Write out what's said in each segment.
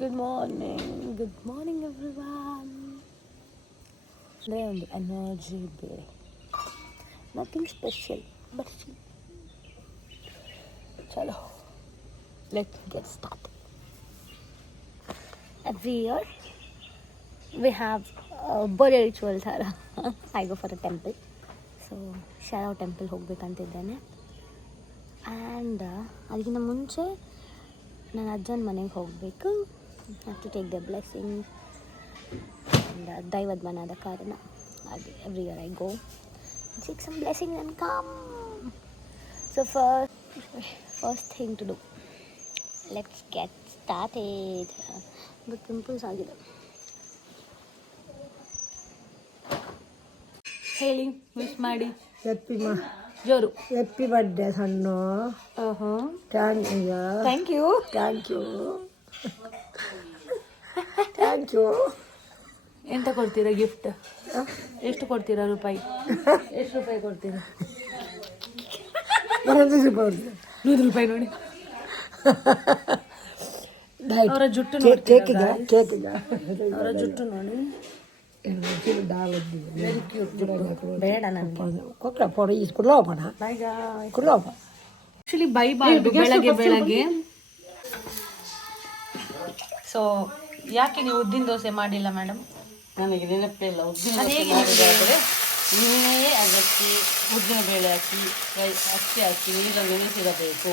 Good morning everyone. Today on the energy day. Nothing special, but chalo, let's get started. Every year we have a birthday ritual thara. I go for a temple. So Shara temple ಹೋಗಬೇಕಂತಿದ್ದೇನೆ. And ಅದಕ್ಕಿಂತ ಮುಂಚೆ ನಾನು ಅಜ್ಜನ ಮನೆಗೆ ಹೋಗಬೇಕು. I have to take their blessing. And ದೈವದ ಮನೆ ಆದ ಕಾರಣ every year I go take some blessing and come. So first thing to do, let's get started. But pimples ಆಗಿದೆ. ಹೇಳಿ ವಿಶ್ ಮಾಡಿ. ಜೋರು ಹ್ಯಾಪಿ ಬರ್ಡೇ ಸಣ್ಣ. Thank you. ಎಂತ ಕೊಡ್ತೀರಾ ಗಿಫ್ಟ್? ಎಷ್ಟು ಕೊಡ್ತೀರಾ ರೂಪಾಯಿ? ಎಷ್ಟು ರೂಪಾಯಿ ಕೊಡ್ತೀರಾ? 100 ರೂಪಾಯಿ ನೋಡಿ. ಅವರ ಜುಟ್ಟು ನೋಡಿ, ಅವರ ಜುಟ್ಟು ನೋಡಿ. ವೆರಿ ಕ್ಯೂಟ್ ಜುಟ್ಟು. ಬೇಡ ನನಗೆ. ಆ್ಯಕ್ಚುಲಿ ಬೈಬಾರ್ದು ಬೆಳಗ್ಗೆ. ಸೊ ಯಾಕೆ ನೀವು ಉದ್ದಿನ ದೋಸೆ ಮಾಡಿಲ್ಲ ಮೇಡಮ್? ನನಗೆ ನೆನಪೇ ಇಲ್ಲ. ಉದ್ದಿನ ದೋಸೆ ಮಾಡಿದರೆ ನಿನ್ನೆಯೇ ಅದಕ್ಕೆ ಉದ್ದಿನ ಬೇಳೆ ಅಕ್ಕಿ ಹಾಕಿ ನೀರಲ್ಲಿ ನೆನೆಸಿಡಬೇಕು.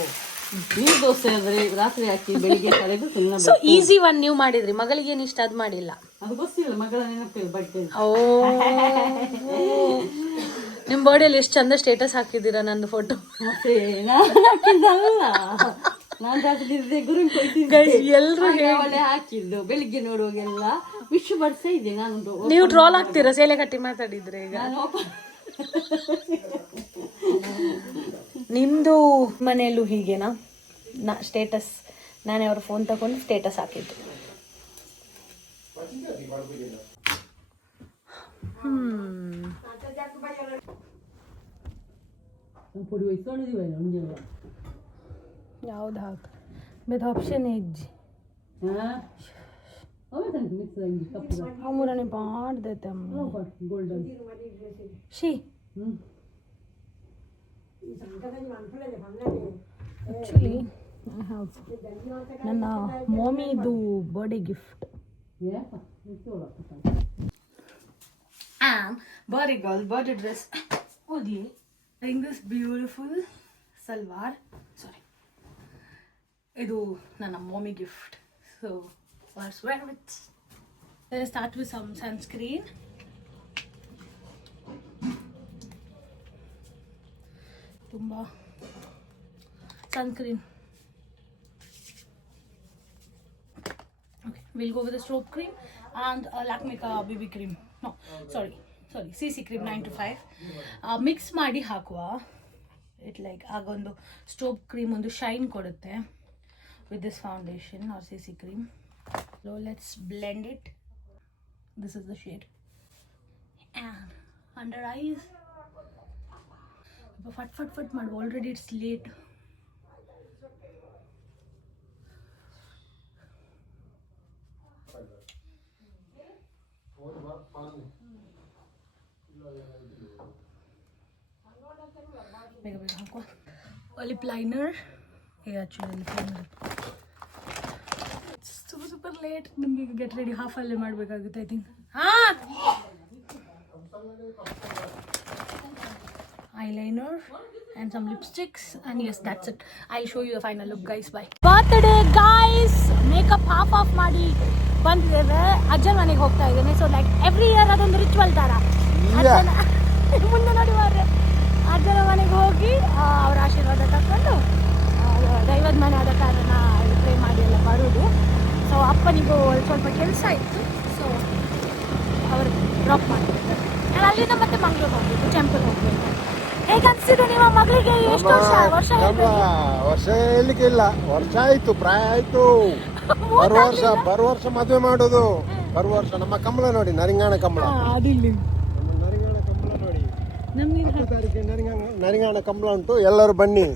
ನೀರು ದೋಸೆ ಅಂದರೆ ರಾತ್ರಿ ಹಾಕಿ ಬೆಳಿಗ್ಗೆ ಕರೆದು ತಿನ್ನಬೇಕು. ಸೊ ಈಸಿ ಒನ್ ನೀವು ಮಾಡಿದ್ರಿ, ಮಗಳಿಗೆ ಏನು ಇಷ್ಟ ಅದು ಮಾಡಿಲ್ಲ. ಅದು ಗೊತ್ತಿಲ್ಲ, ಮಗಳ ನೆನಪಿಲ್ಲ ಬಡ್ಡೆ. ಓ ನಿಮ್ಮ ಬರ್ಡೇಲಿ ಎಷ್ಟು ಚಂದ ಸ್ಟೇಟಸ್ ಹಾಕಿದ್ದೀರಾ ನಂದು ಫೋಟೋ. ಮತ್ತೆ ನಾನು ಹಾಕಿದ್ದಲ್ಲ, ನಾನು ಹಾಕಿದ್ದೆ ಗುರು ಎಲ್ಲರೂ ಹಾಕಿದ್ದು. ಬೆಳಿಗ್ಗೆ ನೋಡುವಾಗೆಲ್ಲ ವಿಶ್ ಬರ್ತಾ ಇದೆ. ನಾನು ನೀವು ಟ್ರೋಲ್ ಆಗ್ತೀರಾ ಸೇಲೆ ಕಟ್ಟಿ ಮಾತಾಡಿದ್ರೆ. ಈಗ ನಿಮ್ದು ಮನೆಯಲ್ಲೂ ಹೀಗೇನಾ? ಸ್ಟೇಟಸ್ ನಾನೇ ಅವ್ರ ಫೋನ್ ತಗೊಂಡು ಸ್ಟೇಟಸ್ ಹಾಕಿದ್ದು. ಯಾವ್ದು ಹಾಕು ಬೇದ ಆಪ್ಷನ್ ಇಜ್ಜಿ ಅಮ್ಮೂರನೆ ಬಾಡ್ದೈತೆ ಅಮ್ಮ ಗೋಲ್ಡನ್ ಶಿ. ಆ್ಯಕ್ಚುಲಿ ಐ ಹ್ಯಾವ್ ನನ್ನ ಮಾಮಿದು birthday gift. Birthday girl birthday dress ಓದಿ. in this beautiful salwar, sorry, ಇದು ನನ್ನ mommy gift. So let's wear it. Let's start with some sunscreen. ತುಂಬಾ sunscreen. Okay, we'll go with the strobe cream and Lakme ka BB cream. No, sorry CC cream 9 to 5 mix ಮಾಡಿ ಹಾಕುವ. It like ಆಗೊಂದು strobe cream ಒಂದು shine ಕೊಡುತ್ತೆ with this foundation or CC cream. So let's blend it. This is the shade. And under eyes ಫಟ್ ಮಾಡು. Already it's late. ಬೇಗ ಹಾಕುವ. Lip liner. Actually lip liner super late. ನಿಮಗೆ get ready ಹಾಫಲ್ಲೇ ಮಾಡಬೇಕಾಗುತ್ತೆ I think. eyeliner and some lipsticks, and yes, that's it. I'll show you the final look, guys. Bye. Birthday guys, makeup half off ಮಾಡಿ ಬಂದಿದ್ದೇವೆ. ಅಜ್ಜನ ಮನೆಗೆ ಹೋಗ್ತಾ ಇದ್ದೇನೆ. So like every year ಅದೊಂದು ritual ತರ. ಮುಂದೆ ನೋಡಿ ಬರ್ರೆ, ಅಜ್ಜನ ಮನೆಗೆ ಹೋಗಿ ಅವರ ಆಶೀರ್ವಾದ ತಗೊಂಡು ದೈವದ ಮನೆ ಆದ ಕಾರಣ ಪ್ರೇ ಮಾಡಿ ಎಲ್ಲ ಬರೋದು. ಸೊ ಅಪ್ಪನಿಗೂ ಸ್ವಲ್ಪ ಕೆಲಸ ಇತ್ತು, ಸೊ ಅವರು ಡ್ರಾಪ್ ಮಾಡಿದ್ದಾರೆ. ನಾನು ಅಲ್ಲಿಂದ ಮತ್ತೆ ಮಂಗಳೂರು ಹೋಗ್ಬೇಕು, ಟೆಂಪಲ್ ಹೋಗ್ಬೇಕು. ಹೇಗೆ ಅನ್ಸಿದೆ ನಿಮ್ಮ ಮಗಳಿಗೆ? ಎಷ್ಟು ವರ್ಷ ಹೇಳಲಿಕ್ಕಿಲ್ಲ, ವರ್ಷ ಆಯ್ತು, ಪ್ರಾಯ ಆಯ್ತು. ಬರುವ ವರ್ಷ ಮದುವೆ ಮಾಡೋದು. ಬರುವ ವರ್ಷ ನಮ್ಮ ಕಂಬಳ ನೋಡಿ, ನರಿಂಗಾಣ ಕಂಬಳ. ಅದಿಲ್ಲಿ ನರಿಂಗಾಣ ಕಂಬಳ ನೋಡಿ. 10 ತಾರೀಕಿಗೆ ನರಿಂಗಾಣ ಕಂಬಳ ಉಂಟು, ಎಲ್ಲರೂ ಬನ್ನಿ.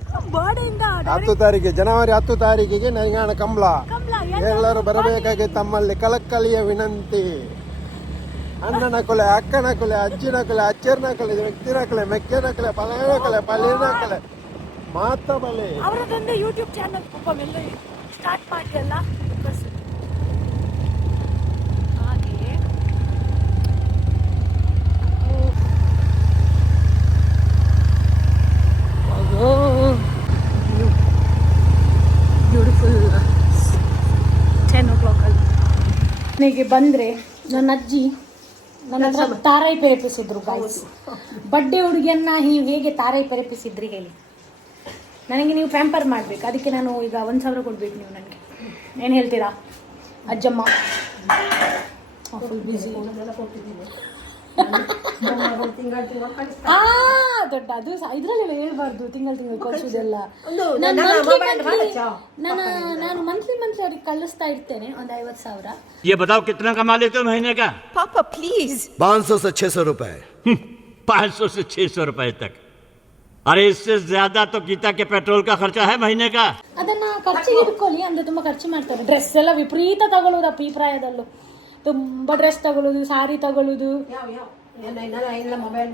10 ತಾರೀಕಿಗೆ, ಜನವರಿ 10 ತಾರೀಕಿಗೆ ನರಿಂಗಾಣ ಕಂಬಳ. ಎಲ್ಲರೂ ಬರಬೇಕಾಗಿ ತಮ್ಮಲ್ಲಿ ಕಳಕಳಿಯ ವಿನಂತಿ. ಅಣ್ಣನ ಕೊಲೆ, ಅಕ್ಕನ ಕೊಲೆ, ಅಜ್ಜಿನ ಕೊಲೆ, ಅಜ್ಜರ್ನ ಕೊಲೆ, ವ್ಯಕ್ತಿನ ಕೊಲೆ, ಮೆಕ್ಕೆನ ಕೊಲೆ, ಪಲಾಯನ ಕೊಲೆ, ಪಲ್ಲಿನ ಕೊಲೆ, ಮಾತ ಬಲೆ. ಅವರದೊಂದು ಯೂಟ್ಯೂಬ್ ಚಾನಲ್ ಎಲ್ಲ ಸ್ಟಾರ್ಟ್ ಮಾಡಿರಲ್ಲ ಹಾಗೆ ಬ್ಯೂಟಿಫುಲ್ 10 o'clock ಅಲ್ಲಿ ನನಗೆ ಬಂದರೆ ನನ್ನ ಅಜ್ಜಿ ನನ್ನ ಹತ್ರ ತಾರಾಯಿ ಪೆರೆಪಿಸಿದ್ರು ಗಾಯ್ಸ್. ಬಡ್ಡೆ ಹುಡುಗಿಯನ್ನ ನೀವು ಹೇಗೆ ತಾರಾಯಿ ಪೆರೆಪಿಸಿದ್ರಿ ಹೇಳಿ. ನನಗೆ ನೀವು ಪ್ಯಾಂಪರ್ ಮಾಡಬೇಕು, ಅದಕ್ಕೆ ನಾನು ಈಗ 1,000 ಕೊಡ್ಬೇಕು ನೀವು ನನಗೆ. ಏನು ಹೇಳ್ತೀರಾ ಅಜ್ಜಮ್ಮ? ಫುಲ್ ಬಿಸಿ. ದೊಡ್ಡ ಅದು ಇದರಲ್ಲೆಲ್ಲ ಹೇಳ್ಬಾರ್ದು, ತಿಂಗಳು ಕಳಿಸೋದೆಲ್ಲ. ನಾನು ಮಂತ್ಲಿ ಅವ್ರಿಗೆ ಕಳಿಸ್ತಾ ಇರ್ತೇನೆ ಒಂದು 50,000. ये बताओ कितना कमा लेते हो महीने का? ಪಾಪಾ ಪ್ಲೀಸ್ 500 से 600 रुपए 500 से 600 रुपए तक. अरे इससे ज्यादा तो गीता के पेट्रोल का खर्चा है महीने का. ಅದನ್ನ ಖರ್ಚಿಗೆ ಇಟ್ಕೊಳ್ಳಿ ಅಂದ್ರೆ ತುಂಬಾ ಖರ್ಚು ಮಾಡ್ತಾರೆ. ಡ್ರೆಸ್ ಎಲ್ಲ ವಿಪರೀತ ತಗೊಳ್ಳೋದಪ್ಪ ಈ ಪ್ರಾಯದಲ್ಲೂ. ತುಂಬಾ ಡ್ರೆಸ್ ತಗೊಳ್ಳೋದು, ಸಾರಿ ತಗೊಳ್ಳೋದು.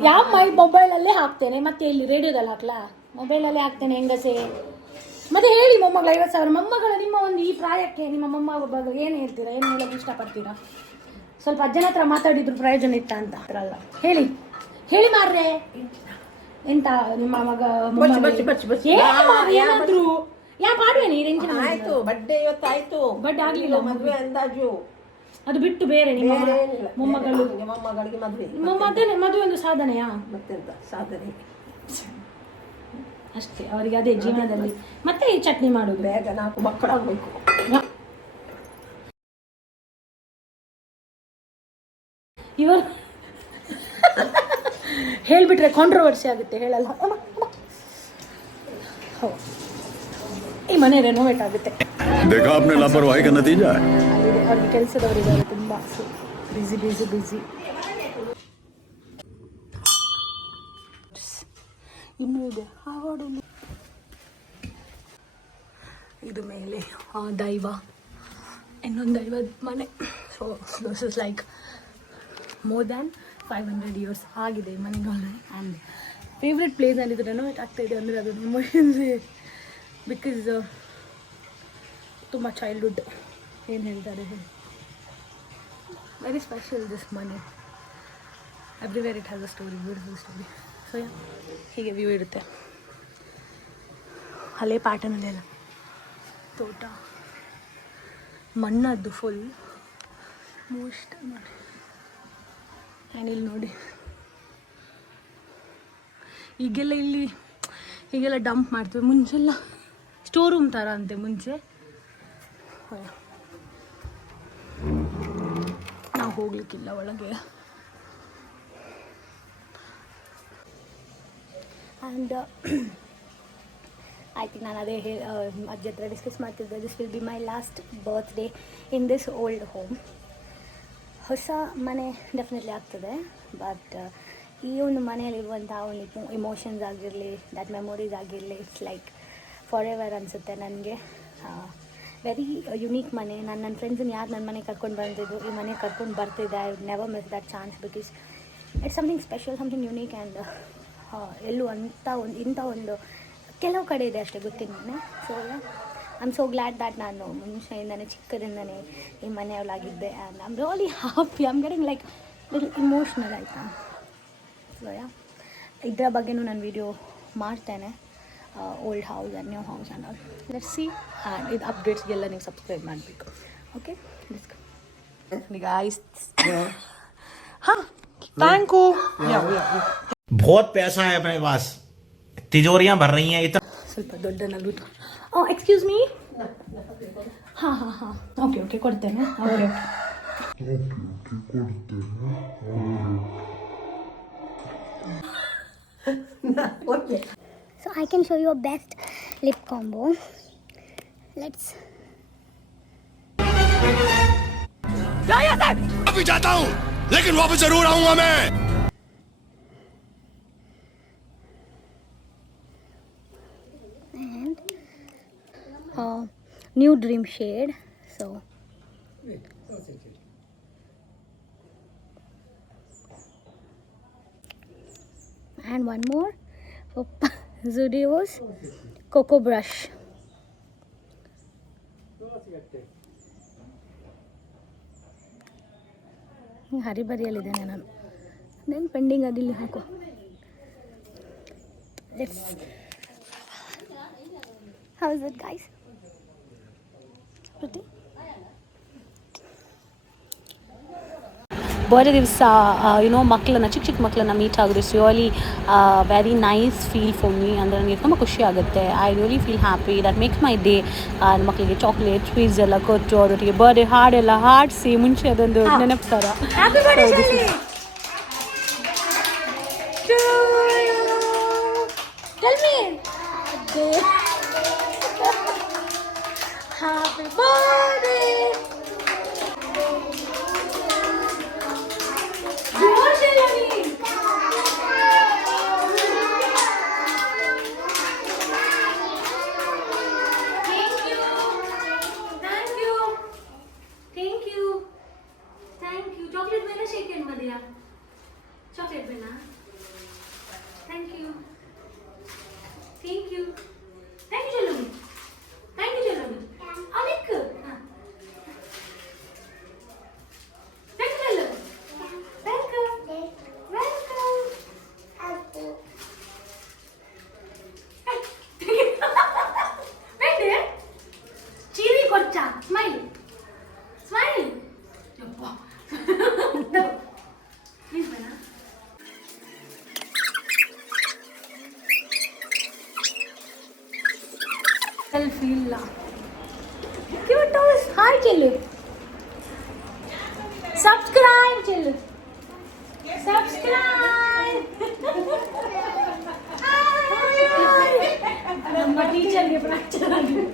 ಯಾವ ಮೊಬೈಲಲ್ಲೇ ಹಾಕ್ತೇನೆ, ಮತ್ತೆ ಇಲ್ಲಿ ರೇಡಿಯೋದಲ್ಲಿ ಹಾಕ್ಲಾ? ಮೊಬೈಲಲ್ಲೇ ಹಾಕ್ತೇನೆ ಹೆಂಗಸೆ. ಮತ್ತೆ ಹೇಳಿ ಮೊಮ್ಮಗಳು 50,000. ಮೊಮ್ಮಗಳ ನಿಮ್ಮ ಒಂದು ಈ ಪ್ರಾಯಕ್ಕೆ ನಿಮ್ಮ ಮೊಮ್ಮ ಬಗ್ಗೆ ಏನು ಹೇಳ್ತೀರಾ, ಏನು ಹೇಳೋಕೆ ಇಷ್ಟಪಡ್ತೀರಾ? ಸ್ವಲ್ಪ ಅಜ್ಜನ ಹತ್ರ ಮಾತಾಡಿದ್ರು ಪ್ರಯೋಜನ ಇತ್ತ ಅಂತ ಅಲ್ಲ, ಹೇಳಿ ಹೇಳಿ ಮಾರ್ರೆ. ಎಂತ ನಿಮ್ಮ ಮಗ ಏನಾದ್ರು ಯಾ ಮಾಡುವೇನಿ ರೆಂಜಿನ ಆಯ್ತು. ಬಡ್ಡೆ ಇವತ್ತಾಯ್ತು, ಬಡ್ಡೆ ಆಗ್ಲಿಲ್ಲ, ಮದ್ವೆ ಅಂದಾಜು. ಅದು ಬಿಟ್ಟು ಬೇರೆ ನಿಮ್ಮ ಮೊಮ್ಮಗಳು ನಿಮ್ಮ ಮಗಳಿಗೆ ಮದ್ವೆ. ಮದುವೆ ಒಂದು ಸಾಧನೆಯಾ? ಮತ್ತೆಂತ ಸಾಧನೆ ಅಷ್ಟೇ ಅವರಿಗೆ, ಅದೇ ಜೀವನದಲ್ಲಿ. ಮತ್ತೆ ಈ ಚಟ್ನಿ ಮಾಡೋದು. ಬೇಗ 4 ಮಕ್ಕಳಾಗಬೇಕು. ಇವರು ಹೇಳ್ಬಿಟ್ರೆ ಕಾಂಟ್ರವರ್ಸಿ ಆಗುತ್ತೆ, ಹೇಳಲ್ಲ. ಈ ಮನೆ ರೆನೋವೇಟ್ ಆಗುತ್ತೆ. देखा आपने लापरवाही का नतीजा है. ಅವ್ರಿಗೆ ಕೆಲಸದವರಿದ್ದಾರೆ ತುಂಬ ಬಿಸಿ. ಇನ್ನೂ ಇದೆ ಆವಾಡಲ್ಲಿ. ಇದು ಮೇಲೆ ದೈವ, ಇನ್ನೊಂದು ದೈವದ ಮನೆ. So this is like more than 500 years ಆಗಿದೆ ಈ ಮನೆಗಳು. ಆ್ಯಂಡ್ ಫೇವ್ರೆಟ್ ಪ್ಲೇಸಲ್ಲಿ ಇದು ರೆನೋವೇಟ್ ಆಗ್ತಾಯಿದೆ ಅಂದರೆ ಅದು ಎಮೋಷನ್ಸ್, ಬಿಕಾಸ್ ತುಂಬ ಚೈಲ್ಡ್ಹುಡ್ ಏನು ಹೇಳ್ತಾರೆ, ವೆರಿ ಸ್ಪೆಷಲ್ ದಿಸ್ ಮನೆ. Everywhere it has a story, beautiful story. So ಹೀಗೆ ವ್ಯೂ ಇರುತ್ತೆ. ಹಳೆ ಪ್ಯಾಟರ್ನಲ್ಲೆಲ್ಲ ತೋಟ, ಮಣ್ಣದ್ದು ಫುಲ್ ಮೋಸ್ಟ್ ನೋಡಿ. ಆ್ಯಂಡ್ ಇಲ್ಲಿ ನೋಡಿ, ಈಗೆಲ್ಲ ಇಲ್ಲಿ ಹೀಗೆಲ್ಲ ಡಂಪ್ ಮಾಡ್ತೀವಿ. ಮುಂಚೆಲ್ಲ ಸ್ಟೋರ್ ರೂಮ್ ಥರ ಅಂತೆ ಮುಂಚೆ. ನಾವು ಹೋಗ್ಲಿಕ್ಕಿಲ್ಲ ಒಳಗೆ. ಆ್ಯಂಡ್ ಐ ಥಿಂಕ್ ನಾನು ಅದೇ ಅಜ್ಜಿ ಹತ್ರ ಡಿಸ್ಕಸ್ ಮಾಡ್ತಿದ್ದೆ, this will be my last birthday in this old home. ಹೊಸ ಮನೆ ಡೆಫಿನೆಟ್ಲಿ ಆಗ್ತದೆ, ಬಟ್ ಈ ಒಂದು ಮನೆಯಲ್ಲಿರುವಂಥ ಒಂದು ಇಮೋಷನ್ಸ್ ಆಗಿರಲಿ, ದ್ಯಾಟ್ ಮೆಮೊರೀಸ್ ಆಗಿರಲಿ, ಇಟ್ಸ್ ಲೈಕ್ ಫಾರ್ ಎವರ್ ಅನಿಸುತ್ತೆ ನನಗೆ. ವೆರಿ ಯುನೀಕ್ ಮನೆ. ನಾನು ನನ್ನ ಫ್ರೆಂಡ್ಸನ್ನ ಯಾರು ನನ್ನ ಮನೆಗೆ ಕರ್ಕೊಂಡು ಬಂದಿದ್ದು, ಈ ಮನೆಗೆ ಕರ್ಕೊಂಡು ಬರ್ತಿದ್ದೆ. I would never miss that chance, because it's something special, something unique. And ಎಲ್ಲೂ ಇಂಥ ಒಂದು ಕೆಲವು ಕಡೆ ಇದೆ ಅಷ್ಟೇ ಗೊತ್ತಿನ ಮನೆ. So I am so glad that ನಾನು ಮುಂಚೆಯಿಂದನೇ ಚಿಕ್ಕದಿಂದನೇ ಈ ಮನೆಯವಳಾಗಿದ್ದೆ. And I am really happy. I am getting like little emotional ಆಯಿತಾ. ಸೊ ಇದರ ಬಗ್ಗೆನೂ ನಾನು ವಿಡಿಯೋ ಮಾಡ್ತೇನೆ, old house and new house and all. Let's see. And ಇದು ಅಪ್ಡೇಟ್ಸ್ಗೆಲ್ಲ ನೀವು ಸಬ್ಸ್ಕ್ರೈಬ್ ಮಾಡಬೇಕು. Okay, guys. ಹಾಂ, ಥ್ಯಾಂಕ್ ಯು. बहुत पैसा है अपने पास, तिजोरियां भर रही हैं इतना. ಸ್ವಲ್ಪ ದೊಡ್ಡ ನಲ್ಬಿಟ್ಟು. Excuse me. ಹಾಂ ಓಕೆ ಕೊಡ್ತೇನೆ. Okay. So I can show you a best lip combo. Let's. अभी जाता हूँ, लेकिन वापस जरूर आऊंगा मैं. New dream shade. So and one more for Zudio's Cocoa Brush. ಹರಿಬರಿಯಲ್ಲಿದ್ದೇನೆ ನಾನು. ದೆನ್ ಪೆಂಡಿಂಗ್ ಅದಿಲ್ಲಿ ಹಾಕು. How is it, guys? Pretty? Birthday ದಿವಸ ಮಕ್ಕಳನ್ನ ಚಿಕ್ಕ ಮಕ್ಕಳನ್ನ ಮೀಟ್ ಆಗೋದು it's really very nice feel for me. ಅಂದರೆ ನನಗೆ ತುಂಬ ಖುಷಿ ಆಗುತ್ತೆ. I really feel happy that makes my day. ಮಕ್ಕಳಿಗೆ ಚಾಕ್ಲೇಟ್ ಸ್ವೀಟ್ಸ್ ಎಲ್ಲ ಕೊಟ್ಟು ಅವರೊಟ್ಟಿಗೆ ಬರ್ಡೇ ಹಾಡೆಲ್ಲ ಹಾಡಿಸಿ ಮುಂಚೆ ಅದೊಂದು ನೆನಪು ಥರ. Happy birthday. Thank you. Chocolate bena shake hand badiya. Chocolate bena. Thank you. Chalumi. Thank you, Chalumi. Anik. Thank you, Chalumi. Welcome. Wait there. Cheery kocha. Smile. Please, Bena. Selfie illa. Cute toes. Hi, Chillu. Subscribe, Chillu. Subscribe. ನಮ್ಮ ಟೀಚರ್ಗೆ fracture ಆಗಿದೆ.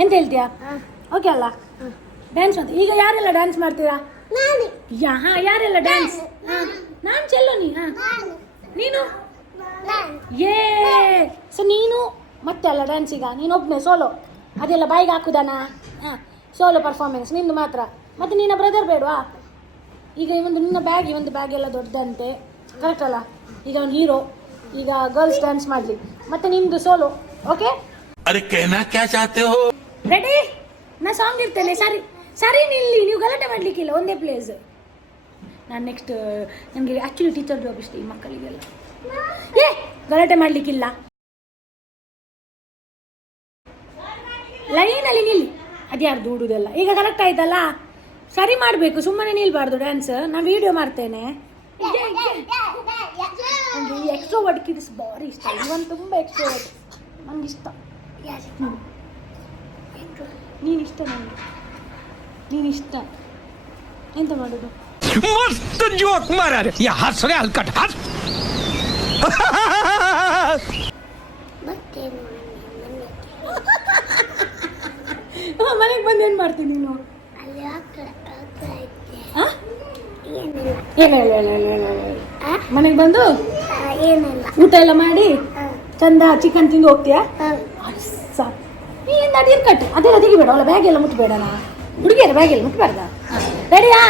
ಎಂತ ಹೇಳ್ತೀಯಾ? Okay ಅಲ್ಲ? Dance ಅಂತ ಈಗ ಯಾರೆಲ್ಲ dance ಮಾಡ್ತೀರಾ? ಯಾರೆಲ್ಲ ಡ್ಯಾನ್ಸ್? ನಾನು ಚೆಲ್ಲೋನಿ. ನೀನು ಸೊ ನೀನು ಮತ್ತೆ ಅಲ್ಲ ಡ್ಯಾನ್ಸ್ ಈಗ ನೀನೊಬ್ಬನೇ ಸೋಲೋ ಅದೆಲ್ಲ ಬಾಯಿಗೆ ಹಾಕುದಾನ? ಸೋಲೋ ಪರ್ಫಾರ್ಮೆನ್ಸ್ ನಿಂದು ಮಾತ್ರ. ಮತ್ತು ನಿನ್ನ ಬ್ರದರ್ ಬೇಡವಾ? ಈಗ ನಿನ್ನ ಬ್ಯಾಗ್ ಎಲ್ಲ ದೊಡ್ಡದಂತೆ ಕರೆಕ್ಟ್ ಅಲ್ಲ? ಈಗ ಒಂದು ಹೀರೋ ಈಗ ಗರ್ಲ್ಸ್ ಡ್ಯಾನ್ಸ್ ಮಾಡಲಿ ಮತ್ತೆ ನಿಮ್ದು ಸೋಲೋ. Okay ready? ನಾ ಸಾಂಗ್ ಇರ್ತೇನೆ. ಸರಿ ನಿಲ್ಲಿ, ನೀವು ಗಲಾಟೆ ಮಾಡಲಿಕ್ಕಿಲ್ಲ, ಒಂದೇ ಪ್ಲೇಸ್. ನಾನು ನೆಕ್ಸ್ಟ್ ನನಗೆ ಆ್ಯಕ್ಚುಲಿ ಟೀಚರ್ ಜಾಬ್ ಇಷ್ಟ ಈ ಮಕ್ಕಳಿಗೆಲ್ಲ. ಗಲಾಟೆ ಮಾಡಲಿಕ್ಕಿಲ್ಲ, ಲೈನಲ್ಲಿ ನಿಲ್ಲಿ. ಅದ್ಯಾರ್ದು ಹುಡುದೆಲ್ಲ ಈಗ ಕರೆಕ್ಟ್ ಆಯ್ತಲ್ಲ? ಸರಿ ಮಾಡಬೇಕು, ಸುಮ್ಮನೆ ನಿಲ್ಬಾರ್ದು ಡ್ಯಾನ್ಸ್. ನಾನು ವಿಡಿಯೋ ಮಾಡ್ತೇನೆ. ನನಗೆ ಈ ಎಕ್ಸ್ಟ್ರೋವರ್ಟ್ ಕಿಡ್ಸ್ ಭಾರಿ ಇಷ್ಟ. ಇವನ್ ತುಂಬ ಎಕ್ಸ್ಟ್ರೋವರ್ಟ್ ನನಗೆ ಇಷ್ಟ. ನೀನಿಷ್ಟ ನನಗೆ, ನೀನಿಷ್ಟ. ಎಂತ ಮಾಡೋದು? मस्त जोक मारा रे या हंस रे हलकट हंस ಮನೆಗೆ ಬಂದು ಏನು ಮಾಡ್ತೀನಿ ನೀನು? ಮನೆಗೆ ಬಂದು ಊಟ ಎಲ್ಲ ಮಾಡಿ ಚಂದ ಚಿಕನ್ ತಿಂದು ಹೋಗ್ತೀಯಾ? ನೀನು ಅದಿರ್ ಕಟ್ಟು ಅದೆಲ್ಲ ತೆಗಿಬೇಡ. ಅವಳ ಬ್ಯಾಗ್ ಎಲ್ಲ ಮುಟ್ಬೇಡಣ. ಹುಡುಗಿಯರ ಬ್ಯಾಗ್ ಎಲ್ಲ ಮುಟ್ಬಾರ್ದ? ರೆಡಿಯಾ?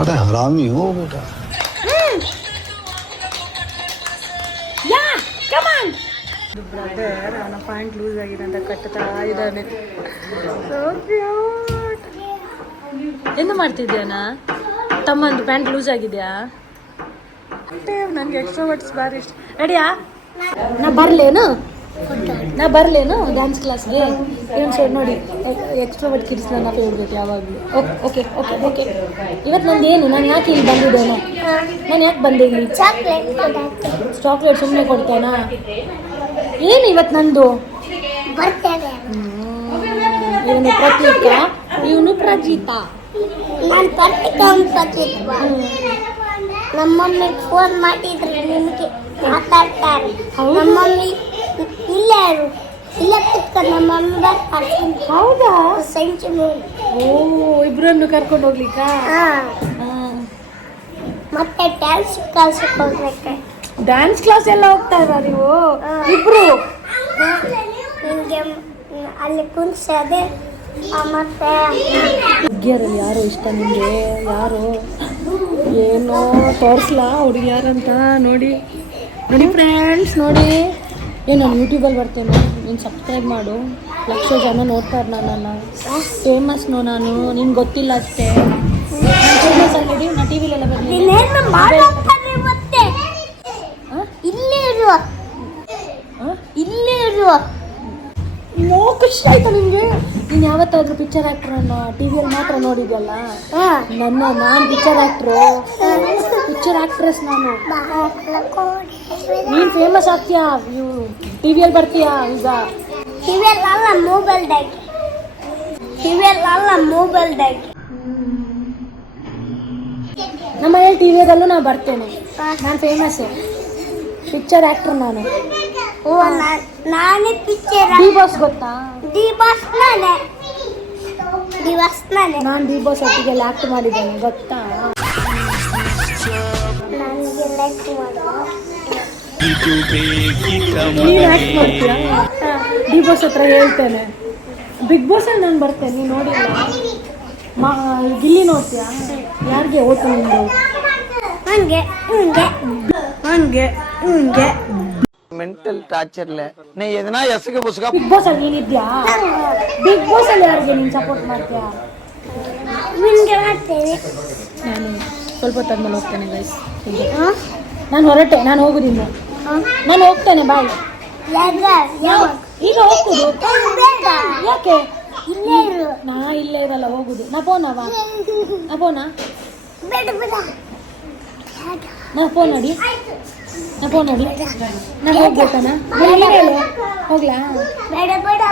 बड़ा हरामी हो बेटा. ಬ್ರದರ್ ಅವನ ಪ್ಯಾಂಟ್ ಲೂಸ್ ಆಗಿದೆ ಅಂತ ಕಟ್ಟುತ್ತಾ ಇದ್ದಾನೆ. So cute. ಏನು ಮಾಡ್ತಿದ್ಯಾನ? ತಮ್ಮಂದು ಪ್ಯಾಂಟ್ ಲೂಸ್ ಆಗಿದೆಯಾ? ನನಗೆ ಎಕ್ಸ್ಟ್ರೋವರ್ಟ್ಸ್ ಭಾರಿ ಇಷ್ಟ. ರೆಡಿಯಾ? ನಾ ಬರಲೇನು ಡ್ಯಾನ್ಸ್ ಕ್ಲಾಸ್ಗೆ? ಏನು ಸೈಡ್ ನೋಡಿ, ಎಕ್ಸ್ಟ್ರೋವರ್ಟ್ ಕಿಡ್ಸ್ ನನ್ನ ಫೇವ್ರೇಟ್ ಯಾವಾಗಲೂ. Okay okay okay. ಇವತ್ತು ನಂದು ಏನು, ನಾನು ಯಾಕೆ ಇಲ್ಲಿ ಬಂದಿದ್ದೇನೆ? ನಾನು ಯಾಕೆ ಬಂದೆ ಇಲ್ಲಿ? ಚಾಕ್ಲೇಟ್ ಸುಮ್ಮನೆ ಕೊಡ್ತೇನಾ? ಏನು ಇವತ್ತು ನಂದು ಇವನು ಪ್ರತೀಕ, ಇವನು ಪ್ರಜಿತ. ನಾನು ಪ್ರತೀಕ ನಮ್ಮಮ್ಮಿ ಫೋನ್ ಮಾಡಿದ್ರೆ ನಿಮಗೆ ಮಾತಾಡ್ತಾರೆ. ನಮ್ಮಮ್ಮಿ ಇಲ್ಲ ಕುತ್ಕೊಂಡು ನಮ್ಮಮ್ಮ ಬರ್ತಾರೆ. ಹೌದಾ? ಸೆಂಚುರಿ. ಓ, ಇಬ್ರನ್ನು ಕರ್ಕೊಂಡು ಹೋಗ್ಲಿಕ್ಕಾ? ಮತ್ತೆ ಡ್ಯಾನ್ಸ್ ಕ್ಲಾಸ್ ಹೋಗ್ಬೇಕು. ಡ್ಯಾನ್ಸ್ ಕ್ಲಾಸ್ ಎಲ್ಲ ಹೋಗ್ತಾ ಇದ್ರ ನೀವು ಇಬ್ರು? ನಿಮಗೆ ಅಲ್ಲಿ ಕುಣಿಸೋದೆ. ಮತ್ತೆ ಹುಡುಗಿಯರಲ್ಲಿ ಯಾರು ಇಷ್ಟ ನಿಮಗೆ? ಯಾರು? ಏನೋ ತೋರಿಸ್ಲಾ ಹುಡುಗಿ ಯಾರಂತ? ನೋಡಿ ನೋಡಿ ಫ್ರೆಂಡ್ಸ್, ನೋಡಿ. ನಾನು ಯೂಟ್ಯೂಬಲ್ಲಿ ಬರ್ತೇನೆ, ನೀನು ಸಬ್ಸ್ಕ್ರೈಬ್ ಮಾಡು. ಲಕ್ಷ ಜನ ನೋಡ್ತಾರೆ ನನ್ನನ್ನು. ಫೇಮಸ್ನು ನಾನು, ನಿನ್ಗೆ ಗೊತ್ತಿಲ್ಲ ಅಷ್ಟೇ. ಫೇಮಸ್ ಅಲ್ಲಿ ನಾ ಟಿ ವಿಲೆಲ್ಲ ಮಾಡ್ತಾರೆ. ಮತ್ತೆ ಇಲ್ಲೇ ಇರುವ ನೋ, ಖುಷಿ ಆಯ್ತಾ ನಿಮಗೆ? ನೀನು ಯಾವತ್ತಾದ್ರೂ ಪಿಕ್ಚರ್ ಆ್ಯಕ್ಟ್ರನ್ನ ಟಿ ವಿಯಲ್ಲಿ ಮಾತ್ರ ನೋಡಿದ್ಯಲ್ಲ? ನಾನು ಪಿಕ್ಚರ್ ಆ್ಯಕ್ಟ್ರೆಸ್ ನಾನು. ನೀನು ಫೇಮಸ್ ಆಗ್ತೀಯಾ? ಟಿ ವಿಯಲ್ಲಿ ಬರ್ತೀಯಾ ಈಗ? ಟಿವಿಯಲ್ಲ, ಮೊಬೈಲ್ ಡೈಟ್. ನಮ್ಮ ಮನೇಲಿ ಟಿ ವಿಯಲ್ಲೂ ನಾನು ಬರ್ತೇನೆ. ನಾನು ಫೇಮಸ್ಸು ಪಿಕ್ಚರ್ ಆ್ಯಕ್ಟ್ರ್ ನಾನು. ನಾನೇ ಪಿಕ್ಚರ್. ಡಿ ಬಾಸ್ ಗೊತ್ತಾ? ಡಿ ಬಾಸ್ ನಾನೇ. ನಾನು ಡಿ ಬಾಸ್ ಒಟ್ಟಿಗೆಲ್ಲ ಆ್ಯಕ್ಟ್ ಮಾಡಿದ್ದೇನೆ, ಗೊತ್ತಾ? ನನಗೆ ಲೈಕ್ ಮಾಡು. ನೀನು ಆ್ಯಕ್ಟ್ ಮಾಡ್ತೀಯಾ? ಡಿ ಬಾಸ್ ಹತ್ರ ಹೇಳ್ತೇನೆ. ಬಿಗ್ ಬಾಸಲ್ಲಿ ನಾನು ಬರ್ತೇನೆ, ನೀನು ನೋಡಿಲ್ಲ? ಗಿಲ್ಲಿ ನೋಡ್ತೀಯಾ? ಯಾರಿಗೆ ಓಟು ನಿಂದು? ಹಂಗೆ ಮೆಂಟಲ್ ಟಾರ್ಚರ್ಲೆ ನೀ ಎದನ ಎಸಗೆ ಬುಸ್ಗ. ಬಿಗ್ ಬಾಸ್ ಅಲ್ಲಿ ನೀನಿದ್ಯಾ? ಬಿಗ್ ಬಾಸ್ ಅಲ್ಲಿ ಯಾರಿಗೆ ನೀನು ಸಪೋರ್ಟ್ ಮಾಡ್ತೀಯಾ? ನಿಮಗೆ ಮಾಡ್ತೇವೆ. ನಾನು ಸ್ವಲ್ಪ ಹೊತ್ತಾದ್ಮೇಲೆ ಹೋಗ್ತೇನೆ ಗೈಸ್. ನಾನು ಹೊರಟೆ, ನಾನು ಹೋಗುದಿಲ್ಲ. ನಾನು ಹೋಗ್ತೇನೆ, ಬಾಯ್. ಈಗ ಹೋಗ್ತದೆ. ಯಾಕೆ? ನಾ ಇಲ್ಲೇ ಇರಲ್ಲ, ಹೋಗುದು. ನಾ ಫೋನವಾ? ನಾ ಫೋನಾ? ನಾ ಫೋನ್ ನೋಡಿ. ನಾನು ಹೋಗ್ಬೇಕಾನ? ಹೋಗ್ಲಾ? ಬೇಡ ಹೋಗ್ಬೇಡ.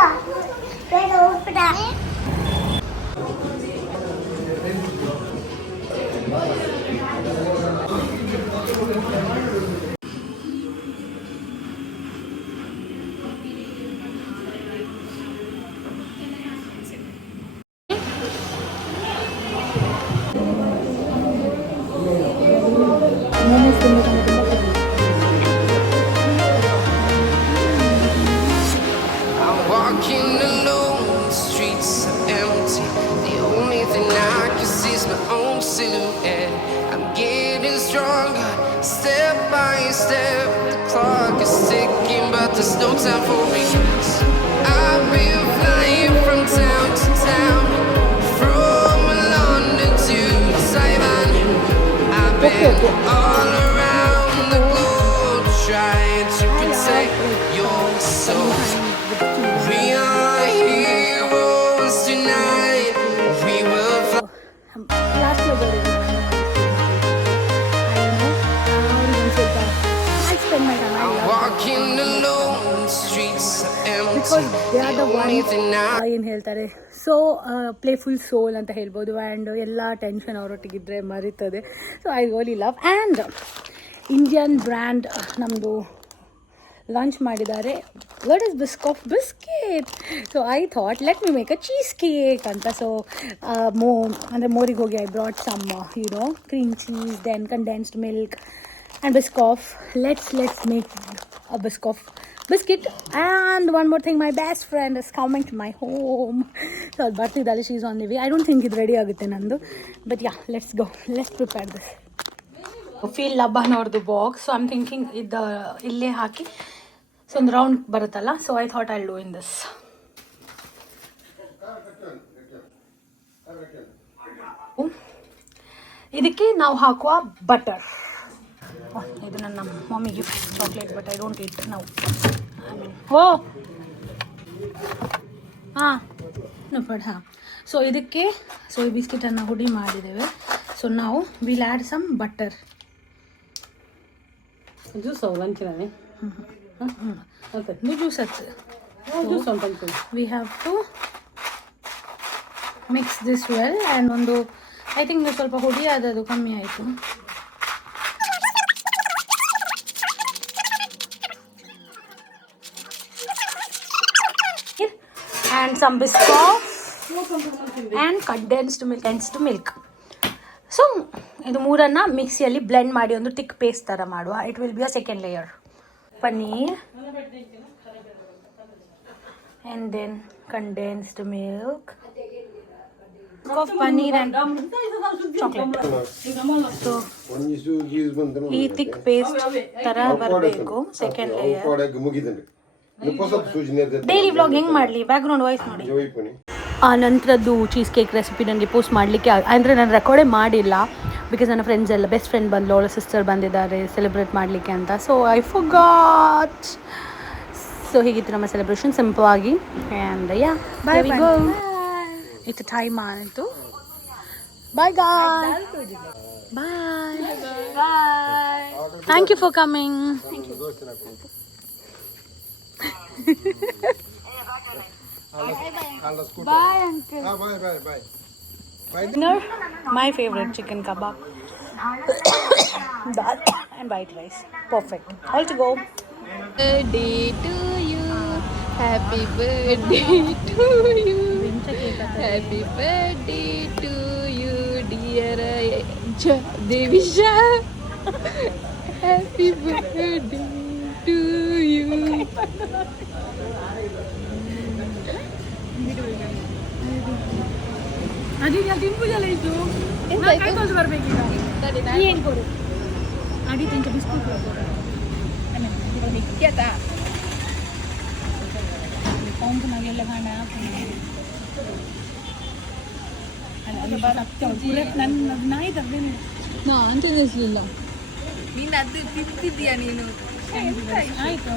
Walking alone, the streets are empty. The only thing I can see is my own silhouette. I'm getting stronger, step by step. The clock is ticking, but there's no time for regrets. I've been flying from town to town, from London to Taiwan. I've been all around the globe, trying to protect your soul. We are heroes tonight. We will fly. I'm walking alone. The streets are empty. ಏನು ಹೇಳ್ತಾರೆ, so playful ಸೋಲ್ ಅಂತ ಹೇಳ್ಬೋದು. And ಎಲ್ಲ tension ಅವರೊಟ್ಟಿಗಿದ್ರೆ ಮರೀತದೆ. So I really love. And Indian brand ನಮ್ಮದು launch ಮಾಡಿದ್ದಾರೆ. What is Biscoff biscuit. So I thought let me make a cheesecake ಅಂತ. ಸೊ ಮೋರಿಗೆ ಹೋಗಿ I brought some cream cheese, then condensed milk and Biscoff. Let's make a Biscoff biscuit. And one more thing, my best friend is coming to my home. So bartidale, she's on the way. I don't think it's ready agutte nandu, but yeah, let's go. Let's prepare this. Feel labban avardu box. So I'm thinking ille haki so ಒಂದು round ಬರುತ್ತಲ್ಲ. So I thought I do in this. ಇದಕ್ಕೆ ನಾವು ಹಾಕುವ butter. ಇದು ನನ್ನ mummy gift chocolate, but I don't eat ನಾವು. So ಇದಕ್ಕೆ ಈ ಬಿಸ್ಕಿಟನ್ನು ಹುಡಿ ಮಾಡಿದ್ದೇವೆ. ಸೊ ನಾವು will add some butter. Juice ಲಂಚಿನಾನೆ ಇದು ಜ್ಯೂಸ್ ಹಚ್ಚು. We have to mix this well and ಒಂದು ಐ ಥಿಂಕ್ ಸ್ವಲ್ಪ ಹುಡಿ ಆದದ್ದು ಕಮ್ಮಿ ಆಯಿತು. And some biscoff and condensed milk. So ಇದು ಮೂರನ್ನು ಮಿಕ್ಸಿಯಲ್ಲಿ ಬ್ಲೆಂಡ್ ಮಾಡಿ ಒಂದು ತಿಕ್ ಪೇಸ್ಟ್ ಥರ ಮಾಡುವ. It will be a second layer. Paneer and then condensed milk, of paneer and chocolate. So ಈ thick paste ತರ ಬರಬೇಕು. Second layer. ಡೈಲಿ ವ್ಲಾಗ್ ಹೆಂಗೆ ಮಾಡಲಿ, ಬ್ಯಾಕ್ಗ್ರೌಂಡ್ ವಾಯ್ಸ್ ಮಾಡಿ. ಆ ನಂತರದ್ದು ಚೀಸ್ ಕೇಕ್ ರೆಸಿಪಿ ನನಗೆ ಪೋಸ್ಟ್ ಮಾಡಲಿಕ್ಕೆ ಅಂದರೆ ನಾನು ರೆಕಾರ್ಡೇ ಮಾಡಿಲ್ಲ, ಬಿಕಾಸ್ ನನ್ನ ಫ್ರೆಂಡ್ಸ್ ಎಲ್ಲ ಬೆಸ್ಟ್ ಫ್ರೆಂಡ್ ಬಂದು ಅವಳ ಸಿಸ್ಟರ್ ಬಂದಿದ್ದಾರೆ ಸೆಲೆಬ್ರೇಟ್ ಮಾಡಲಿಕ್ಕೆ ಅಂತ. So I forgot. ಸೊ ಹೀಗಿತ್ತು ನಮ್ಮ ಸೆಲೆಬ್ರೇಷನ್ ಸಿಂಪಲ್ ಆಗಿ. And yeah bye go. ಇತ್ತು ಟೈಮ್ ಆಯಿತು. Bye guys. Bye. Thank you for coming. Bye uncle. Bye. Dinner, my favorite chicken kebab, dal and white rice. Perfect. All to go. Birthday to you. Happy birthday to you. Happy birthday to you, dear Devisha. Happy birthday to you. ಅದಿ ತಿನ್ಪುಜಲ್ಲ ಇತ್ತು. ಕೈಕೊಂಡು ಬರಬೇಕೀಗ. ಏನು ಕೊಡು ಅದಿ ತಿಂಚ biscuit ನಾಗೆಲ್ಲ ಕಾಣ ನನ್ನ ನಾಯಿ ತರ್ದೇನೆ. ನಾನು ತಿನ್ನಿಸ್ಲಿಲ್ಲ. ನೀನು ಅದು ತಿಂತಿದ್ದೀಯಾ ನೀನು? ಆಯ್ತು.